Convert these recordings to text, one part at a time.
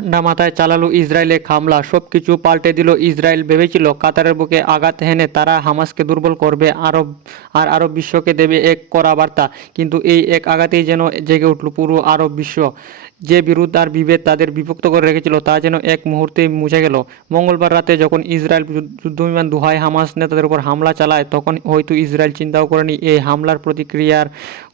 ঠান্ডা মাথায় চালালো ইসরায়েলে হামলা। সব কিছু পাল্টে দিল ইসরায়েল, ভেবেছিল কাতারের বুকে আঘাত হেনে তারা হামাসকে দুর্বল করবে, আরব আর আরব বিশ্বকে দেবে এক কড়া বার্তা। কিন্তু এই এক আঘাতেই যেন জেগে উঠল পুরো আরব বিশ্ব। যে বিরোধ আর বিভেদ তাদের বিভক্ত করে রেখেছিল তা যেন এক মুহূর্তেই মুছে গেল। মঙ্গলবার রাতে যখন ইসরায়েল যুদ্ধবিমান দুহাই হামাস নেতাদের উপর হামলা চালায়, তখন হয়তো ইসরায়েল চিন্তাও করেনি এই হামলার প্রতিক্রিয়ার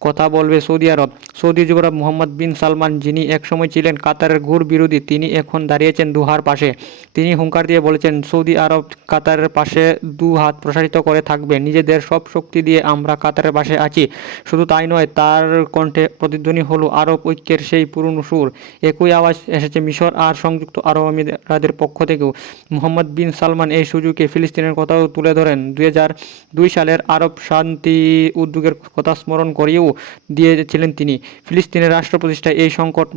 কথা বলবে সৌদি আরব। সৌদি যুবরাজ মোহাম্মদ বিন সালমান, যিনি একসময় ছিলেন কাতারের ঘুর বিরোধী তিনি এখন দাঁড়িয়েছেন দুহার পাশে, তিনি হুঙ্কার দিয়ে বলেছেন, সৌদি আরব কাতারের পাশে দু হাত প্রসারিত করে থাকবে, নিজেদের সব শক্তি দিয়ে আমরা কাতারের পাশে আছি। শুধু তাই নয়, তার কণ্ঠে প্রতিধ্বনি হলো আরব ঐক্যের সেই পুরনো সুর। একই আওয়াজ এসেছে মিশর আর সংযুক্ত আরব আমিরাতের পক্ষ থেকেও। মোহাম্মদ বিন সালমান এই সুযোগে ফিলিস্তিনের কথাও তুলে ধরেন। দুই সালের আরব শান্তি উদ্যোগের কথা স্মরণ করিয়েও দিয়েছিলেন তিনি। ফিলিস্তিনের রাষ্ট্র প্রতিষ্ঠায় এই সংকট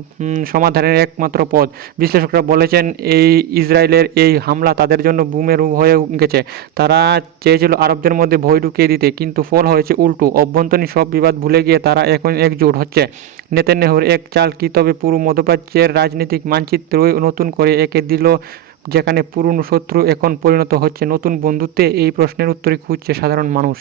সমাধানের একমাত্র পথ। বিশ্লেষকরা বলেছেন, এই ইসরায়েলের এই হামলা তাদের জন্য বুমের হয়ে গেছে। তারা চেয়েছিল আরবদের মধ্যে ভয় ঢুকিয়ে দিতে, কিন্তু ফল হয়েছে উল্টো। অভ্যন্তরীণ সব বিবাদ ভুলে গিয়ে তারা এখন একজোট হচ্ছে। নেতান্যাহুর এক চাল কি তবে পুরো মধ্যপ্রাচ্যের রাজনৈতিক মানচিত্রই নতুন করে একে দিল, যেখানে পুরনো শত্রু এখন পরিণত হচ্ছে? নতুন বন্ধুত্বে এই প্রশ্নের উত্তরই খুঁজছে সাধারণ মানুষ।